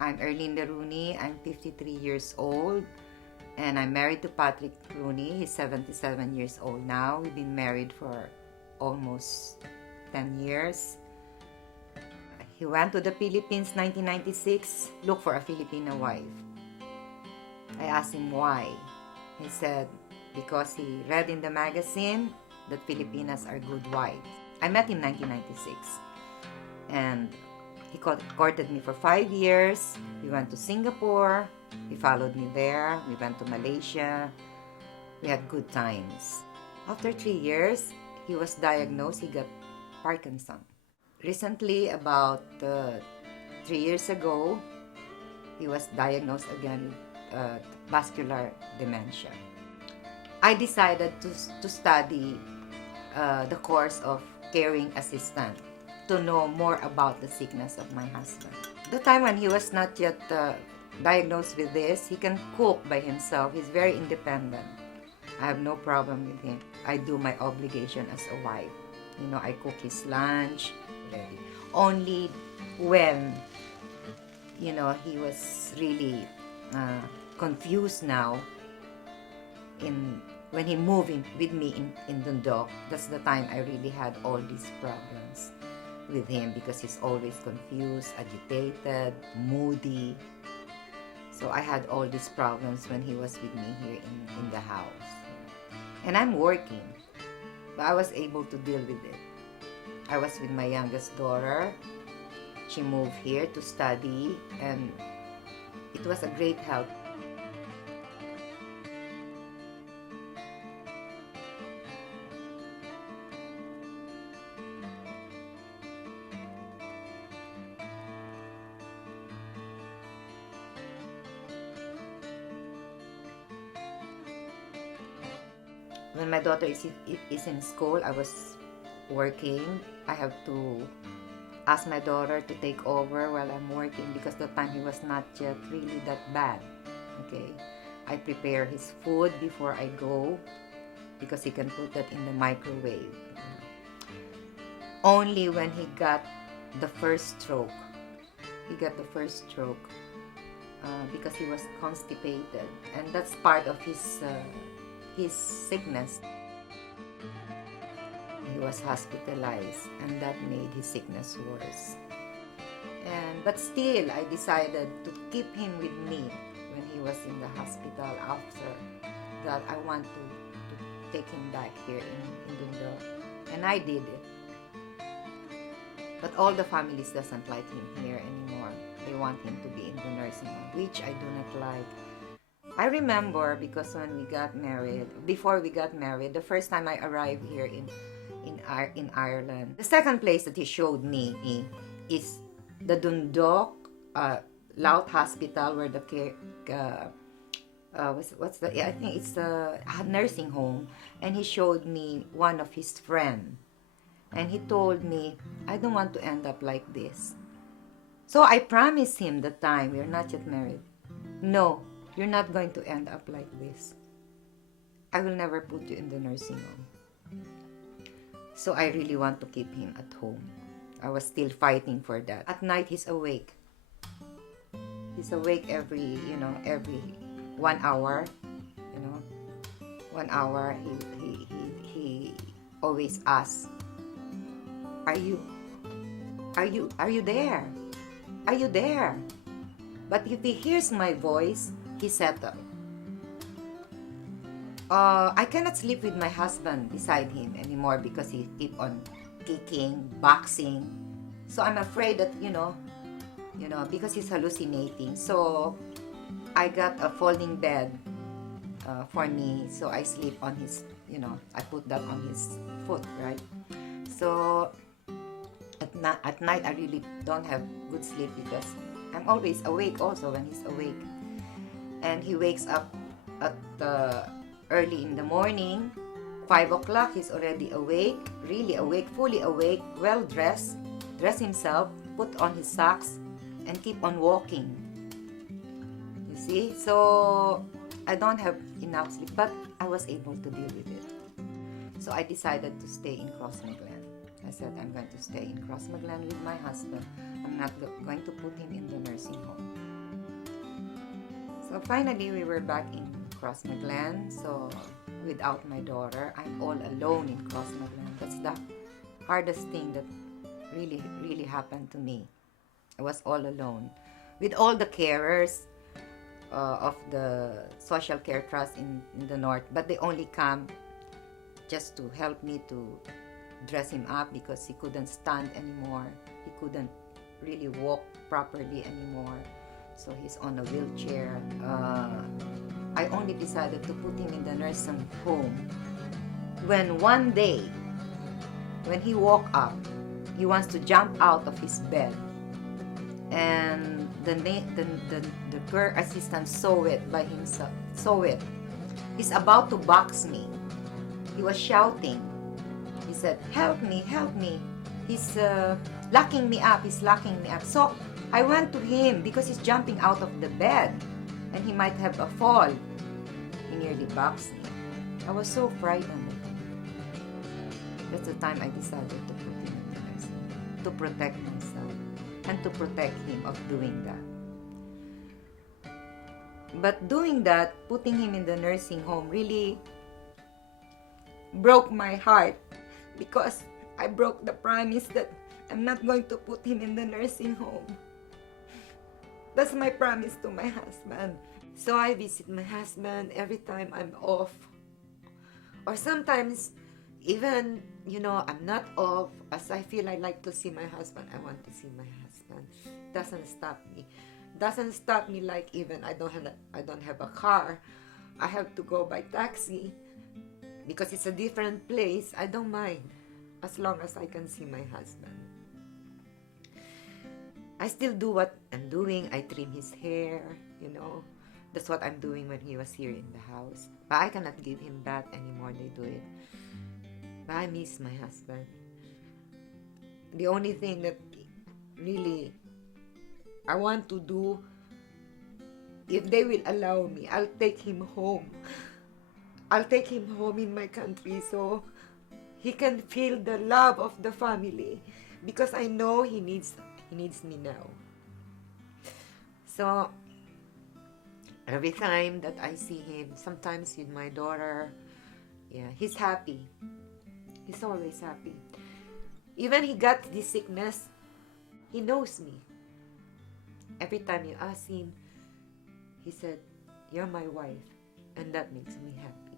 I'm Erlinda Rooney. I'm 53 years old, and I'm married to Patrick Rooney. He's 77 years old now. We've been married for almost 10 years. He went to the Philippines 1996, look for a Filipino wife. I asked him why. He said because he read in the magazine that Filipinas are good wives. I met him 1996, and he courted me for 5 years. We went to Singapore. He followed me there. We went to Malaysia. We had good times. After 3 years, he was diagnosed. He got Parkinson. Recently, about 3 years ago, he was diagnosed again with vascular dementia. I decided to study the course of caring assistant to know more about the sickness of my husband. The time when he was not yet diagnosed with this, he can cook by himself. He's very independent. I have no problem with him. I do my obligation as a wife. You know, I cook his lunch. Only when, you know, he was really confused now when he moved in with me in Dundalk. That's the time I really had all these problems with him because he's always confused, agitated, moody. So I had all these problems when he was with me here in the house. And I'm working, but I was able to deal with it. I was with my youngest daughter. She moved here to study, and it was a great help. When my daughter is in school, I was working. I have to ask my daughter to take over while I'm working because the time he was not yet really that bad. Okay, I prepare his food before I go because he can put that in the microwave. Only when he got the first stroke, because he was constipated, and that's part of his sickness. He was hospitalized, and that made his sickness worse. But still, I decided to keep him with me when he was in the hospital. After that, I want to take him back here in Dundalk, and I did it. But all the families doesn't like him here anymore. They want him to be in the nursing home, which I do not like. I remember because when we got married, before we got married, the first time I arrived here in Ireland, the second place that he showed me is the Dundalk Louth Hospital, where the I think it's the nursing home, and he showed me one of his friends, and he told me, I don't want to end up like this. So I promised him the time, we're not yet married, no, you're not going to end up like this. I will never put you in the nursing home. So I really want to keep him at home. I was still fighting for that. At night, he's awake. He's awake every 1 hour. 1 hour. He always asks, "Are you there? Are you there?" But if he hears my voice, he settled. I cannot sleep with my husband beside him anymore because he keep on kicking, boxing. So I'm afraid that, because he's hallucinating. So I got a folding bed for me. So I sleep on his, I put that on his foot, right? So at night I really don't have good sleep because I'm always awake also when he's awake. And he wakes up at early in the morning, 5 o'clock, he's already awake, really awake, fully awake, well dressed, dress himself, put on his socks, and keep on walking. You see? So I don't have enough sleep, but I was able to deal with it. So I decided to stay in Crossmaglen. I said, I'm going to stay in Crossmaglen with my husband. I'm not going to put him in the nursing home. So finally, we were back in Crossmaglen. So without my daughter, I'm all alone in Crossmaglen. That's the hardest thing that really happened to me. I was all alone with all the carers of the social care trust in the north, but they only come just to help me to dress him up because he couldn't stand anymore. He couldn't really walk properly anymore. So he's on a wheelchair. I only decided to put him in the nursing home when one day, when he woke up, he wants to jump out of his bed. And the care assistant saw it by himself. Saw it. He's about to box me. He was shouting. He said, "Help me, help me." He's locking me up. He's locking me up. So I went to him because he's jumping out of the bed and he might have a fall. He nearly boxed me. I was so frightened. That's the time I decided to put him in the nursing home, to protect myself and to protect him of doing that. But doing that, putting him in the nursing home really broke my heart because I broke the promise that I'm not going to put him in the nursing home. That's my promise to my husband. So I visit my husband every time I'm off. Or sometimes, even, I'm not off. As I feel I like to see my husband, I want to see my husband. Doesn't stop me. Doesn't stop me like even I don't have a car. I have to go by taxi because it's a different place. I don't mind as long as I can see my husband. I still do what I'm doing. I trim his hair, That's what I'm doing when he was here in the house. But I cannot give him bath anymore. They do it. But I miss my husband. The only thing that really I want to do, if they will allow me, I'll take him home. I'll take him home in my country so he can feel the love of the family because I know he needs me now. So every time that I see him, sometimes with my daughter, he's happy. He's always happy. Even he got this sickness, he knows me. Every time you ask him, he said, "You're my wife," and that makes me happy.